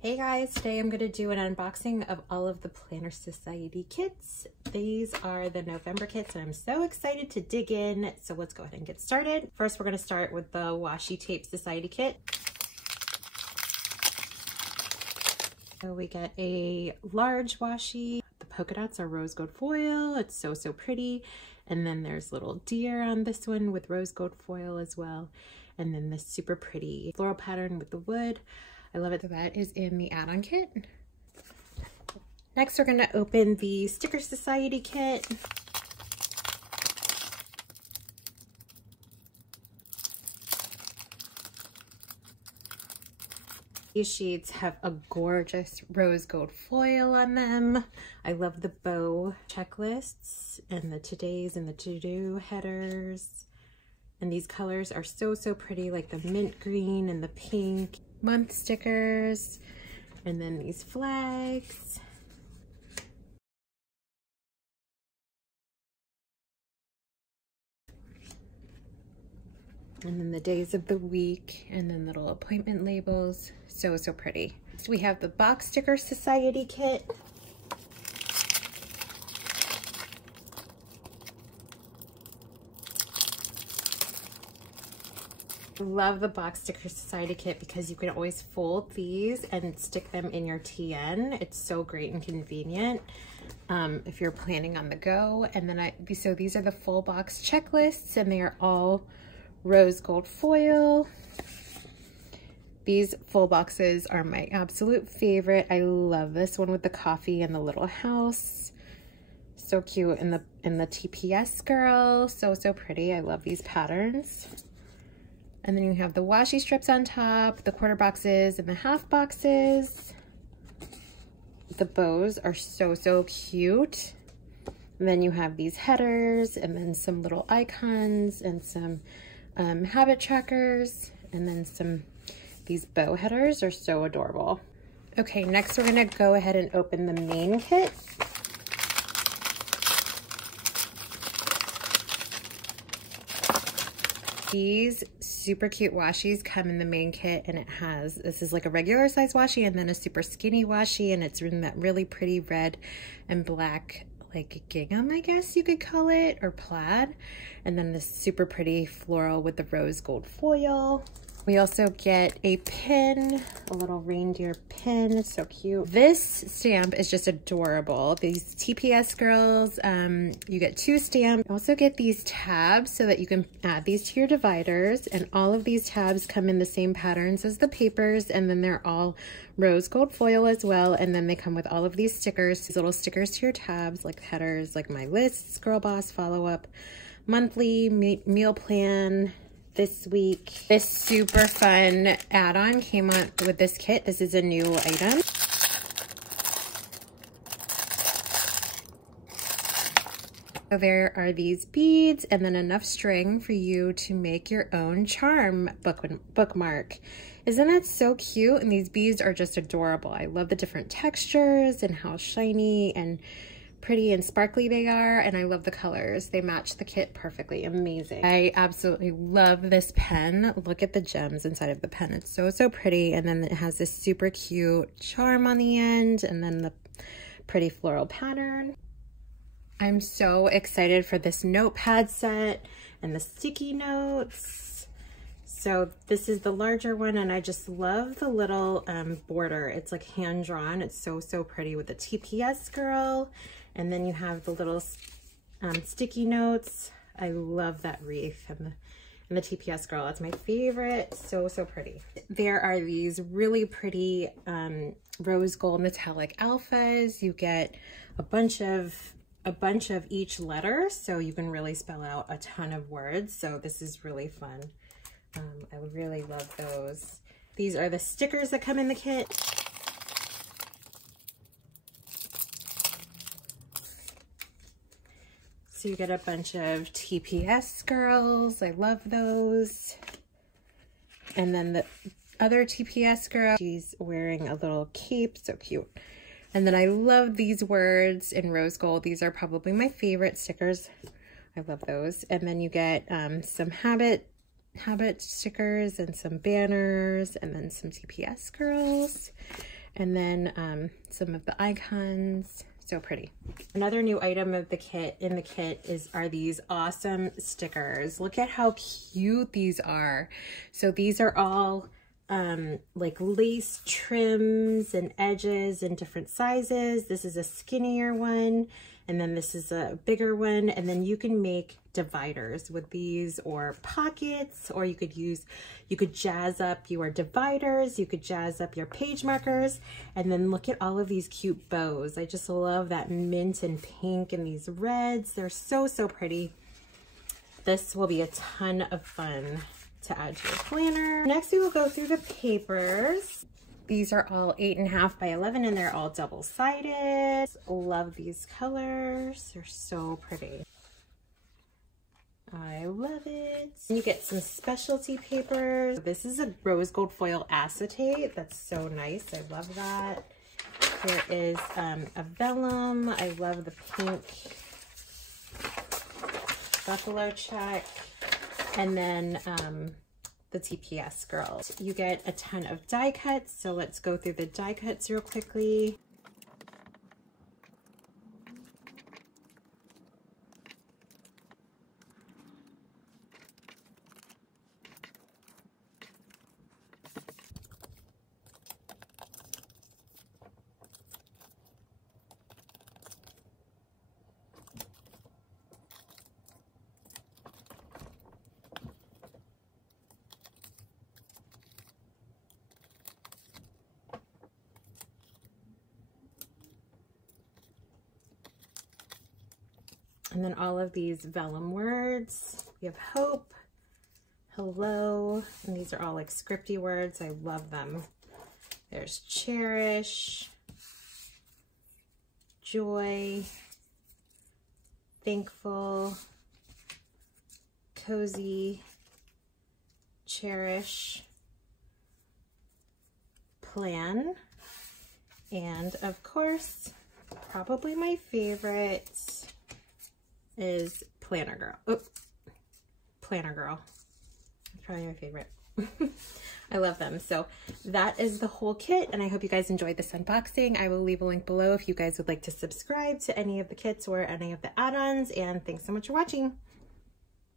Hey guys, today I'm going to do an unboxing of all of the Planner Society kits. These are the November kits and I'm so excited to dig in. So let's go ahead and get started. First, we're going to start with the Washi Tape Society kit. So we get a large washi. The polka dots are rose gold foil. It's so pretty. And then there's little deer on this one with rose gold foil as well. And then this super pretty floral pattern with the wood. I love it. So that is in the add-on kit. Next, we're going to open the Sticker Society kit. These sheets have a gorgeous rose gold foil on them. I love the bow checklists and the today's and the to-do headers. And these colors are so pretty, like the mint green and the pink. Month stickers, and then these flags. And then the days of the week, and then little appointment labels. So pretty. So we have the Box Sticker Society kit. I love the Box Sticker Society kit because you can always fold these and stick them in your TN. It's so great and convenient if you're planning on the go. And then so these are the full box checklists and they are all rose gold foil. These full boxes are my absolute favorite. I love this one with the coffee and the little house. So cute. And the TPS girl, so pretty. I love these patterns. And then you have the washi strips on top, the quarter boxes and the half boxes. The bows are so cute. And then you have these headers and then some little icons and some habit trackers. And then these bow headers are so adorable. Okay, next we're gonna go ahead and open the main kit. These super cute washis come in the main kit and this is like a regular size washi and then a super skinny washi, and it's in that really pretty red and black like gingham, I guess you could call it, or plaid. And then this super pretty floral with the rose gold foil. We also get a pin, a little reindeer pin. It's so cute. This stamp is just adorable. These TPS girls, you get 2 stamps. You also get these tabs so that you can add these to your dividers. And all of these tabs come in the same patterns as the papers. And then they're all rose gold foil as well. And then they come with all of these stickers, these little stickers to your tabs, like headers, like my lists, girl boss, follow up, monthly, meal plan, this week. This super fun add-on came on with this kit. This is a new item. So there are these beads and then enough string for you to make your own charm bookmark. Isn't that so cute? And these beads are just adorable. I love the different textures and how shiny and pretty and sparkly they are, and I love the colors. They match the kit perfectly. Amazing. I absolutely love this pen. Look at the gems inside of the pen. It's so pretty. And then it has this super cute charm on the end and then the pretty floral pattern. I'm so excited for this notepad set and the sticky notes. So this is the larger one and I just love the little border. It's like hand drawn. It's so pretty with the TPS girl. And then you have the little sticky notes. I love that wreath and the TPS girl. That's my favorite. So pretty. There are these really pretty rose gold metallic alphas. You get a bunch of each letter, so you can really spell out a ton of words. So this is really fun. I really love those. These are the stickers that come in the kit. So you get a bunch of TPS girls. I love those. And then the other TPS girl, she's wearing a little cape. So cute. And then I love these words in rose gold. These are probably my favorite stickers. I love those. And then you get some habit stickers and some banners and then some TPS girls. And then some of the icons. So pretty. Another new item of the kit are these awesome stickers. Look at how cute these are. So these are all like lace trims and edges in different sizes. This is a skinnier one, and then this is a bigger one, and then you can make dividers with these, or pockets, or you could jazz up your dividers, you could jazz up your page markers. And then look at all of these cute bows. I just love that mint and pink and these reds. They're so pretty. This will be a ton of fun to add to your planner. Next, we will go through the papers. These are all 8.5 by 11, and they're all double-sided. Love these colors. They're so pretty. I love it. You get some specialty papers. This is a rose gold foil acetate. That's so nice. I love that. Here is a vellum. I love the pink buffalo check. And then the TPS girls. You get a ton of die cuts. So let's go through the die cuts real quickly. And then all of these vellum words. We have hope, hello, and these are all like scripty words. I love them. There's cherish, joy, thankful, cozy, cherish, plan, and of course, probably my favorite is Planner Girl. Oh, Planner Girl. It's probably my favorite. I love them. So that is the whole kit, and I hope you guys enjoyed this unboxing. I will leave a link below if you guys would like to subscribe to any of the kits or any of the add-ons, and thanks so much for watching.